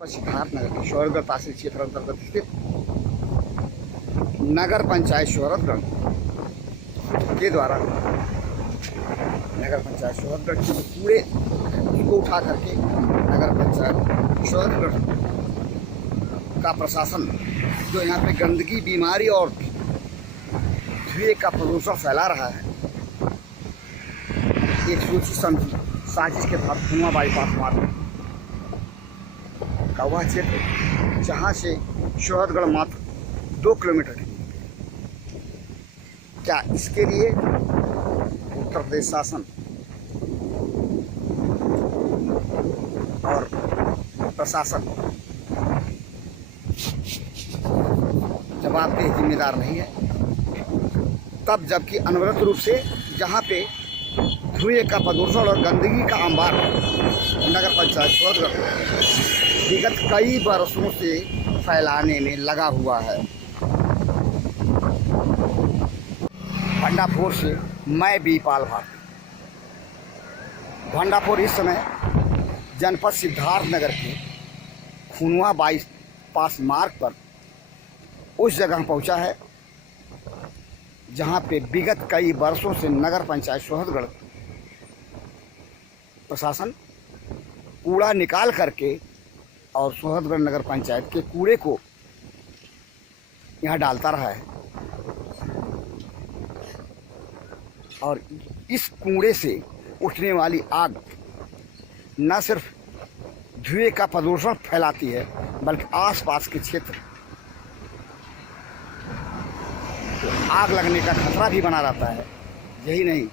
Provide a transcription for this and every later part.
सिद्धार्थनगर के शौहरतगढ़ तहसील क्षेत्र अंतर्गत स्थित नगर पंचायत शौहरतगढ़ के द्वारा नगर पंचायत शौहरतगढ़ के पूरे को उठा करके नगर पंचायत शौहरतगढ़ का प्रशासन जो यहाँ पे गंदगी, बीमारी और धुएं का प्रदूषण फैला रहा है, एक सोची समझी साजिश के तहत खुनुआ बाईपास मार्ग का वह क्षेत्र जहाँ से शौहरतगढ़ मात्र 2 किलोमीटर की दूरी पे। क्या इसके लिए उत्तर प्रदेश शासन और प्रशासन जवाबदेह जिम्मेदार नहीं है? तब जबकि अनवरत रूप से जहाँ पे धुएं का प्रदूषण और गंदगी का अंबार नगर पंचायत शौहरतगढ़ विगत कई बरसों से फैलाने में लगा हुआ है। भंडारपुर से मैं बीपाल भारती। भंडारपुर इस समय जनपद सिद्धार्थनगर के खुनुआ बाईपास मार्ग पर उस जगह पहुंचा है जहां पे विगत कई वर्षों से नगर पंचायत शौहरतगढ़ प्रशासन कूड़ा निकाल करके और शौहरतगढ़ नगर पंचायत के कूड़े को यहाँ डालता रहा है और इस कूड़े से उठने वाली आग न सिर्फ धुएं का प्रदूषण फैलाती है बल्कि आसपास के क्षेत्र तो आग लगने का खतरा भी बना रहता है। यही नहीं,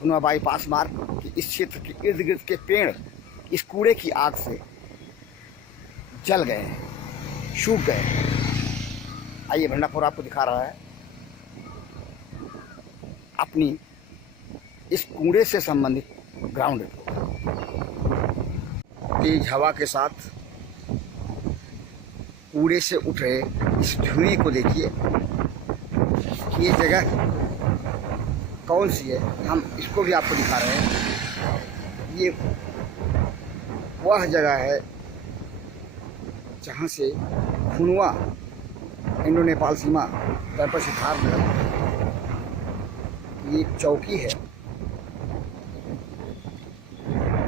खुनुआ बाईपास मार्ग के इस क्षेत्र के इर्द गिर्द के पेड़ इस कूड़े की आग से जल गए हैं, सूख गए। आइए भंडारपुर आपको दिखा रहा है अपनी इस कूड़े से संबंधित ग्राउंड रिपोर्ट। तेज हवा के साथ कूड़े से उठ रहे इस धुएं को देखिए। ये जगह कौन सी है, हम इसको भी आपको दिखा रहे हैं। ये वह जगह है जहाँ से खुनुआ इंडो नेपाल सीमा जनपद सिद्धार्थनगर ये एक चौकी है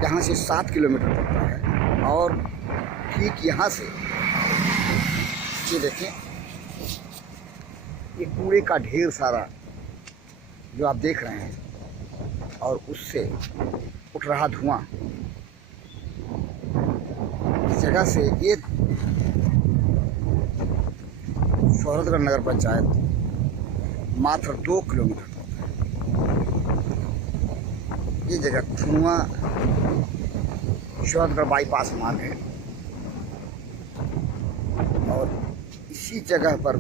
यहाँ से 7 किलोमीटर पड़ता है। और ठीक यहाँ से ये देखें, ये कूड़े का ढेर सारा जो आप देख रहे हैं और उससे उठ रहा धुआं, इस जगह से ये शौहरतगढ़ नगर पंचायत मात्र 2 किलोमीटर दूर है। ये जगह खुनुआ शौहरतगढ़ बाईपास मार्ग है और इसी जगह पर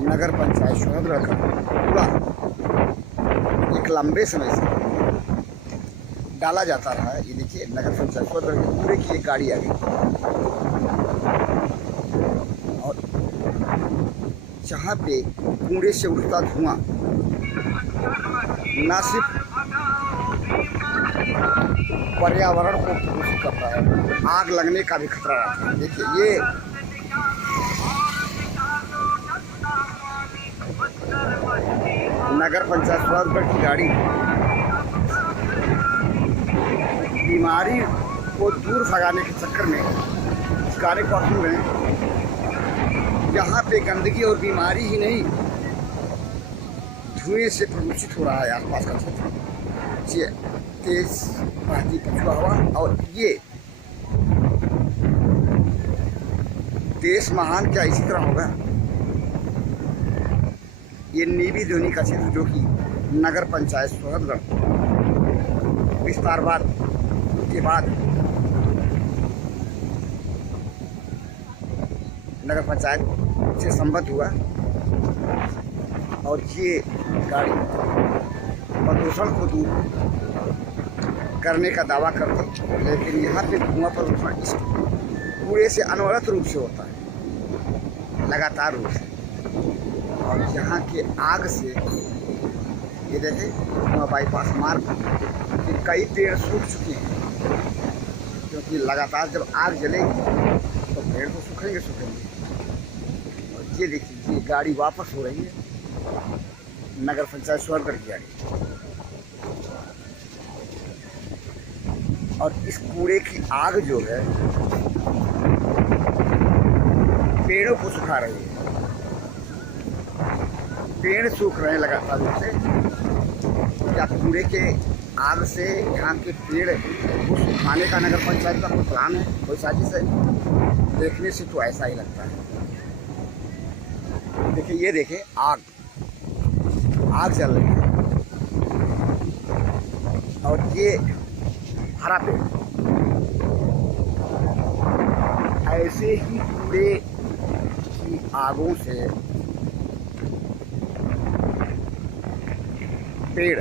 नगर पंचायत शौहरतगढ़ का कूड़ा एक लंबे समय से डाला जाता रहा है। ये देखिए, नगर पंचायत शौहरतगढ़ के कूड़े की एक गाड़ी आ गई और जहाँ पे कूड़े से उठता धुआं न सिर्फ पर्यावरण को प्रदूषित करता है, आग लगने का भी खतरा रहता है। देखिए, ये नगर पंचायत शौहरतगढ़ की गाड़ी बीमारी को दूर भगाने के चक्कर में इस गाड़ी को सुन रहे हैं। यहाँ पे गंदगी और बीमारी ही नहीं, धुएं से प्रदूषित हो रहा है आसपास का क्षेत्र। ये तेज बहती पछुआ हवा और ये देश महान क्या इसी तरह होगा। ये नीवी ध्वनि का क्षेत्र जो कि नगर पंचायत शौहरतगढ़ विस्तारवाद के बाद नगर पंचायत से संबद्ध हुआ और ये गाड़ी प्रदूषण को दूर करने का दावा करती, लेकिन यहाँ पे धुआं प्रदूषण इस कूड़े से अनवरत रूप से होता है, लगातार रूप से। और यहाँ के आग से ये देखें, खुनुआ बाईपास मार्ग के कई पेड़ सूख चुके हैं क्योंकि लगातार जब आग जलेगी तो पेड़ तो सूखेंगे। और ये देखिए, ये गाड़ी वापस हो रही है, नगर पंचायत सोहरगढ़ की गाड़ी। और इस कूड़े की आग जो है पेड़ों को सुखा रही है। पेड़ सूख रहे हैं लगातार रूप से। क्या कूड़े के आग से यहाँ के पेड़ को सुखाने का नगर पंचायत का कोई प्लान है, कोई साजिश है? देखने से तो ऐसा ही लगता है। देखिए, ये देखिए, आग जल रही है और ये हरा पेड़। ऐसे ही कूड़े की आगों से पेड़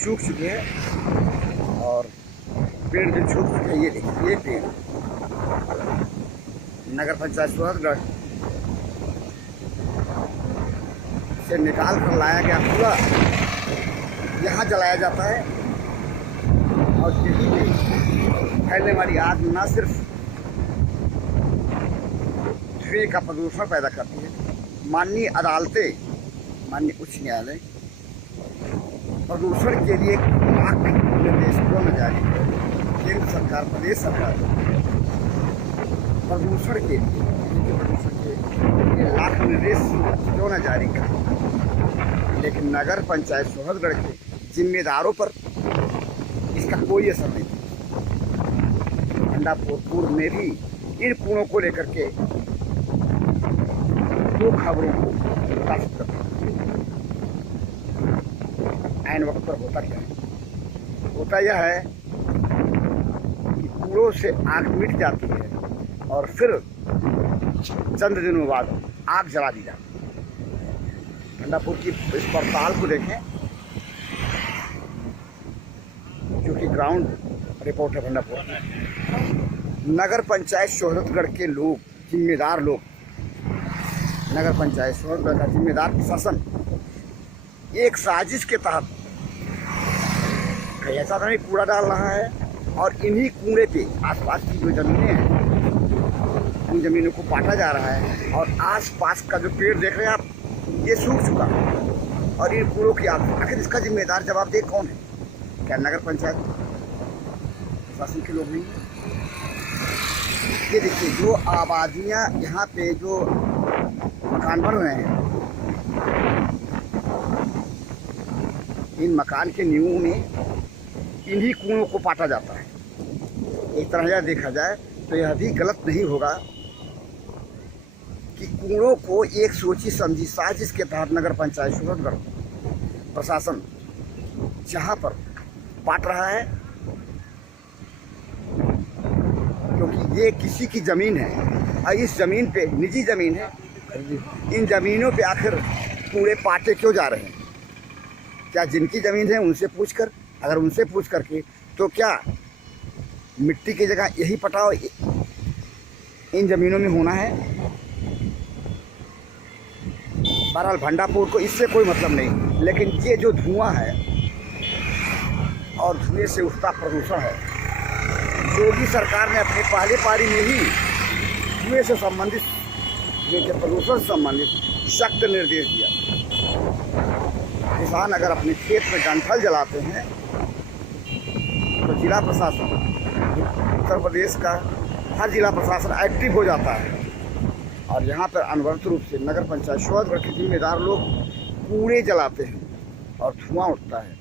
सूख चुके हैं और पेड़ जो सूख चुके हैं, ये देखिए, ये पेड़ नगर पंचायत सोहरगढ़ से निकाल कर लाया गया पूरा यहाँ जलाया जाता है। और यही पे फैलने वाली आग न सिर्फ धुएं का प्रदूषण पैदा करती है, माननीय अदालतें, माननीय उच्च न्यायालय प्रदूषण के लिए निर्देश क्यों न जारी करे? केंद्र सरकार, प्रदेश सरकार प्रदूषण के लिए लाख निर्देश क्यों न जारी करे? लेकिन नगर पंचायत सोहरगढ़ के जिम्मेदारों पर इसका कोई असर नहीं। भंडारपुर में भी इन कूड़ों को लेकर के दो खबरों को प्रकाशित करते हैं। ऐन वक्त पर होता क्या है? होता यह है कि कूड़ों से आग मिट जाती है और फिर चंद दिनों बाद आग जला दी जाती है। भंडारपुर की इस पड़ताल को देखें, जो कि ग्राउंड रिपोर्ट है भंडारपुर की। नगर पंचायत सोहरगढ़ के लोग, जिम्मेदार लोग, नगर पंचायत सोहरगढ़ का जिम्मेदार प्रशासन एक साजिश के तहत ऐसा नहीं कूड़ा डाल रहा है और इन्हीं कूड़े पे आसपास की जो ज़मीनें हैं उन ज़मीनों को काटा जा रहा है। और आसपास का जो पेड़ देख रहे हैं आप, ये सूख चुका है और इन कूड़ों की आखिर इसका जिम्मेदार जवाबदेह कौन है? क्या नगर पंचायत प्रशासन के लोग नहीं हैं? ये देखिए, जो आबादियाँ यहाँ पे जो मकान बन रहे हैं, इन मकान के नींवों में इन्हीं कूड़ों को पाटा जाता है। एक तरह यह देखा जाए तो यह भी गलत नहीं होगा कि कूड़ों को एक सोची समझी साजिश के तहत नगर पंचायत सोहरगढ़ प्रशासन जहाँ पर पाट रहा है, क्योंकि ये किसी की ज़मीन है और इस ज़मीन पे निजी ज़मीन है। इन ज़मीनों पे आखिर कूड़े पाटे क्यों जा रहे हैं? क्या जिनकी ज़मीन है उनसे पूछकर, अगर उनसे पूछ करके तो क्या मिट्टी की जगह यही पटाव इन ज़मीनों में होना है? बहरहाल भंडारपुर को इससे कोई मतलब नहीं, लेकिन ये जो धुआं है और धुएं से उठता प्रदूषण है, योगी सरकार ने अपनी पहली पारी में ही धुएं से संबंधित, धुएं के प्रदूषण से संबंधित सख्त निर्देश दिया। किसान अगर अपने खेत में डंठल जलाते हैं तो जिला प्रशासन, उत्तर प्रदेश का हर जिला प्रशासन एक्टिव हो जाता है और यहाँ पर अनवरत रूप से नगर पंचायत सोहरगढ़ के जिम्मेदार लोग कूड़े जलाते हैं और धुआं उठता है,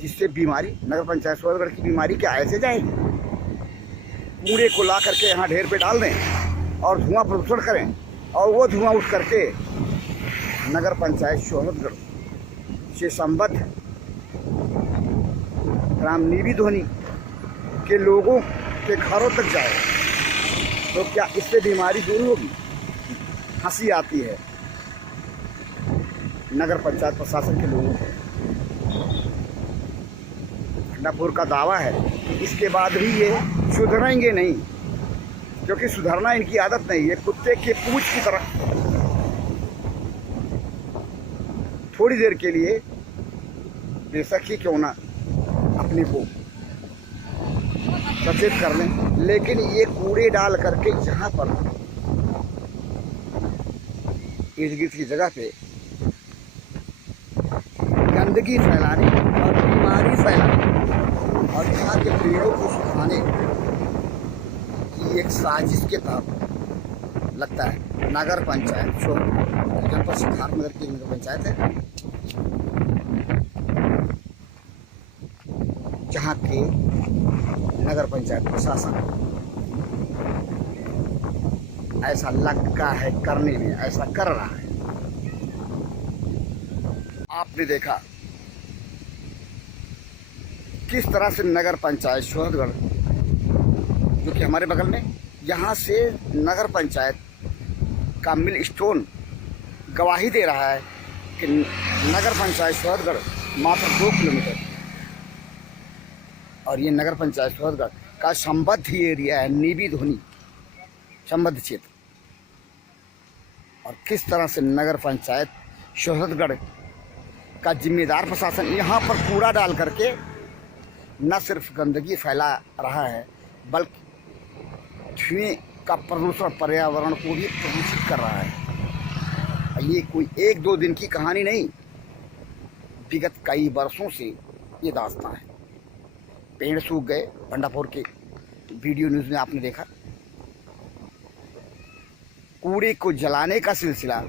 जिससे बीमारी, नगर पंचायत सोहरगढ़ की बीमारी क्या ऐसे जाएगी? कूड़े को ला करके यहाँ ढेर पे डाल दें और धुआं प्रदूषण करें और वो धुआं उठ करके नगर पंचायत सोहरगढ़ से संबद्ध ग्राम नीवी ध्वनि के लोगों के घरों तक जाए तो क्या इससे बीमारी दूर होगी? हंसी आती है नगर पंचायत प्रशासन के लोगों को। भंडारपुर का दावा है कि इसके बाद भी ये सुधरेंगे नहीं, क्योंकि सुधरना इनकी आदत नहीं है। कुत्ते के पूंछ की तरह थोड़ी देर के लिए बेशक ही क्यों ना अपने को सचेत कर लें, लेकिन ये कूड़े डाल करके यहाँ पर इर्द गिर्द की जगह पे गंदगी फैलाने और बीमारी फैलाने और यहाँ के पेड़ों को सुखाने की एक साजिश के तहत लगता है नगर पंचायत जो जनपद सिद्धार्थनगर की नगर पंचायत है, जहाँ के नगर पंचायत प्रशासन ऐसा लगता है करने में ऐसा कर रहा है। आपने देखा किस तरह से नगर पंचायत शोहदगढ़ जो कि हमारे बगल में, यहाँ से नगर पंचायत का मिल स्टोन गवाही दे रहा है कि नगर पंचायत शोहदगढ़ मात्र 2 किलोमीटर, और ये नगर पंचायत शोहदगढ़ का संबद्ध ही एरिया है, नीबी धोनी संबद्ध क्षेत्र। और किस तरह से नगर पंचायत शोहदगढ़ का जिम्मेदार प्रशासन यहाँ पर कूड़ा डाल करके न सिर्फ गंदगी फैला रहा है, बल्कि धुएं का प्रदूषण पर्यावरण को भी प्रदूषित कर रहा है। ये कोई 1-2 दिन की कहानी नहीं, विगत कई वर्षों से ये दास्तां है। पेड़ सूख गए, भंडापुर के वीडियो न्यूज़ में आपने देखा। कूड़े को जलाने का सिलसिला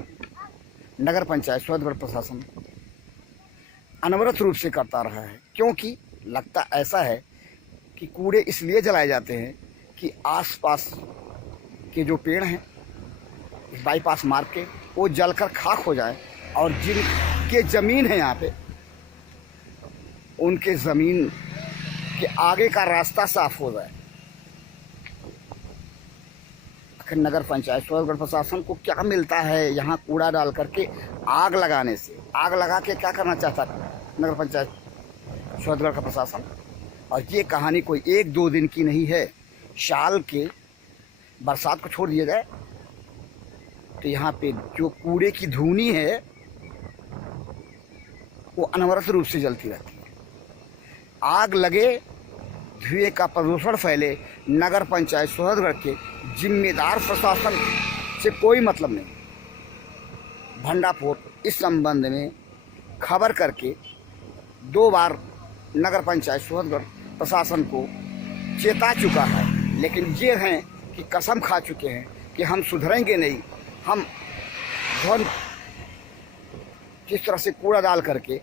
नगर पंचायत शोहदगढ़ प्रशासन अनवरत रूप से करता रहा है, क्योंकि लगता ऐसा है कि कूड़े इसलिए जलाए जाते हैं कि आसपास के जो पेड़ हैं इस बाईपास मार्ग के, वो जलकर खाक हो जाए और जिनके ज़मीन है यहाँ पे, उनके ज़मीन के आगे का रास्ता साफ हो जाए। आखिर नगर पंचायत शोहदगढ़ प्रशासन को क्या मिलता है यहाँ कूड़ा डाल करके आग लगाने से? आग लगा के क्या करना चाहता नगर पंचायत शोहदगढ़ का प्रशासन? और ये कहानी कोई 1-2 दिन की नहीं है। साल के बरसात को छोड़ दिया जाए तो यहाँ पे जो कूड़े की धूनी है वो अनवरत रूप से जलती रहती है। आग लगे, धुएं का प्रदूषण फैले, नगर पंचायत शोहदगढ़ के जिम्मेदार प्रशासन से कोई मतलब नहीं। भंडापुर इस संबंध में खबर करके 2 बार नगर पंचायत शोहदगढ़ प्रशासन को चेता चुका है, लेकिन ये हैं कि कसम खा चुके हैं कि हम सुधरेंगे नहीं। हम जिस तरह से कूड़ा डाल करके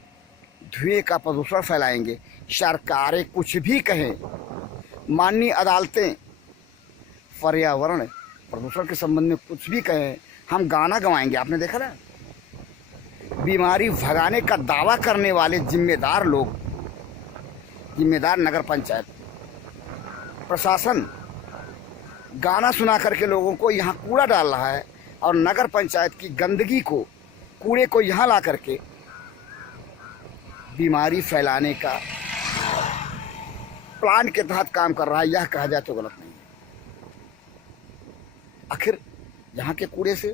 धुएं का प्रदूषण फैलाएंगे, सरकारें कुछ भी कहें, माननीय अदालतें पर्यावरण प्रदूषण के संबंध में कुछ भी कहें, हम गाना गवाएंगे। आपने देखा ना, बीमारी भगाने का दावा करने वाले जिम्मेदार लोग, जिम्मेदार नगर पंचायत प्रशासन गाना सुना करके लोगों को यहाँ कूड़ा डाल रहा है, और नगर पंचायत की गंदगी को, कूड़े को यहाँ ला करके बीमारी फैलाने का प्लान के तहत काम कर रहा है। यह कहा जाए तो गलत नहीं है। आखिर यहाँ के कूड़े से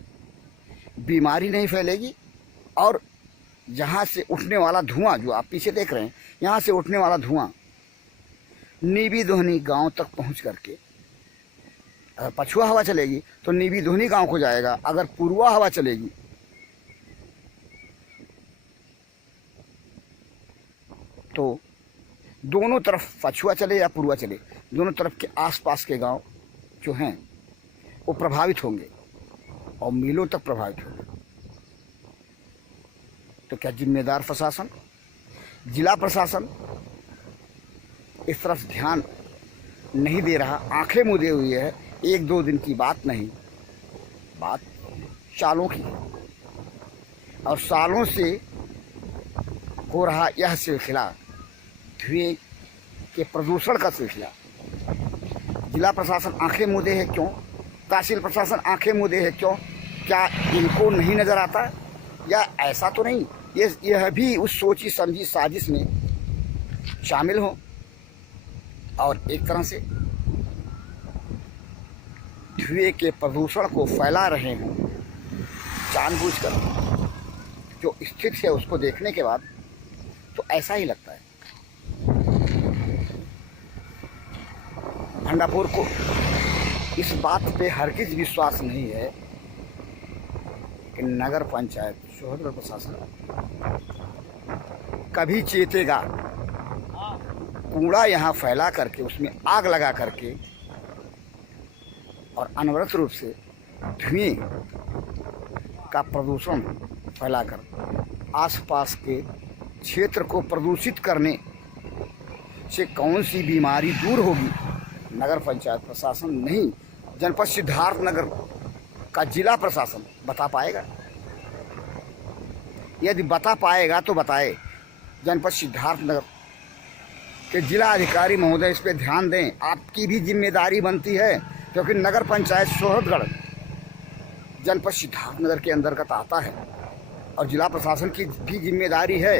बीमारी नहीं फैलेगी, और यहाँ से उठने वाला धुआं जो आप पीछे देख रहे हैं, यहाँ से उठने वाला धुआं नीबी धोनी गांव तक पहुँच करके, अगर पछुआ हवा चलेगी तो नीबी धोनी गांव को जाएगा, अगर पूर्वा हवा चलेगी तो दोनों तरफ, पछुआ चले या पूर्वा चले, दोनों तरफ के आसपास के गांव जो हैं वो प्रभावित होंगे और मीलों तक प्रभावित होंगे। तो क्या जिम्मेदार प्रशासन, जिला प्रशासन इस तरफ ध्यान नहीं दे रहा? आंखें मूंदे हुई है। 1-2 दिन की बात नहीं, बात सालों की, और सालों से हो रहा यह सिलसिला, धुएं के प्रदूषण का सिलसिला। जिला प्रशासन आंखें मूंदे है क्यों? तहसील प्रशासन आंखें मूंदे है क्यों? क्या इनको नहीं नज़र आता? या ऐसा तो नहीं यह भी उस सोची समझी साजिश में शामिल हो और एक तरह से धुएं के प्रदूषण को फैला रहे हों जानबूझकर? जो स्थिति है उसको देखने के बाद तो ऐसा ही लगता है। भंडापुर को इस बात पे हरगिज विश्वास नहीं है कि नगर पंचायत सोहदगढ़ प्रशासन कभी चेतेगा कूड़ा यहाँ फैला करके उसमें आग लगा करके और अनवरत रूप से धुएं का प्रदूषण फैलाकर आसपास के क्षेत्र को प्रदूषित करने से कौन सी बीमारी दूर होगी। नगर पंचायत प्रशासन नहीं, जनपद सिद्धार्थनगर का जिला प्रशासन बता पाएगा। यदि बता पाएगा तो बताए। जनपद सिद्धार्थनगर के जिला अधिकारी महोदय इस पर ध्यान दें, आपकी भी जिम्मेदारी बनती है, क्योंकि नगर पंचायत सोहदगढ़ जनपद सिद्धार्थनगर के अंतर्गत आता है और जिला प्रशासन की भी जिम्मेदारी है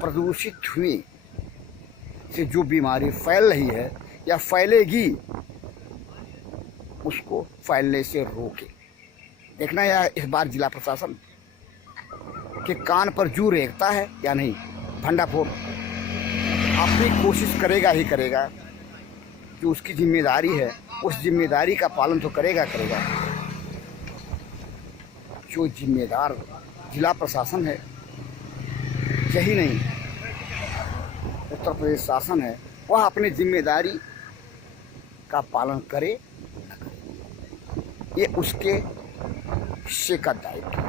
प्रदूषित धुएं से जो बीमारी फैल रही है या फैलेगी उसको फैलने से रोके। देखना है इस बार जिला प्रशासन के कान पर जू रेंगता है या नहीं। भंडापुर अपनी कोशिश करेगा ही करेगा, जो उसकी जिम्मेदारी है उस जिम्मेदारी का पालन तो करेगा। जो जिम्मेदार जिला प्रशासन है, यही नहीं उत्तर प्रदेश शासन है, वह अपनी जिम्मेदारी का पालन करे न करे, ये उसके हिस्से का दायित्व है।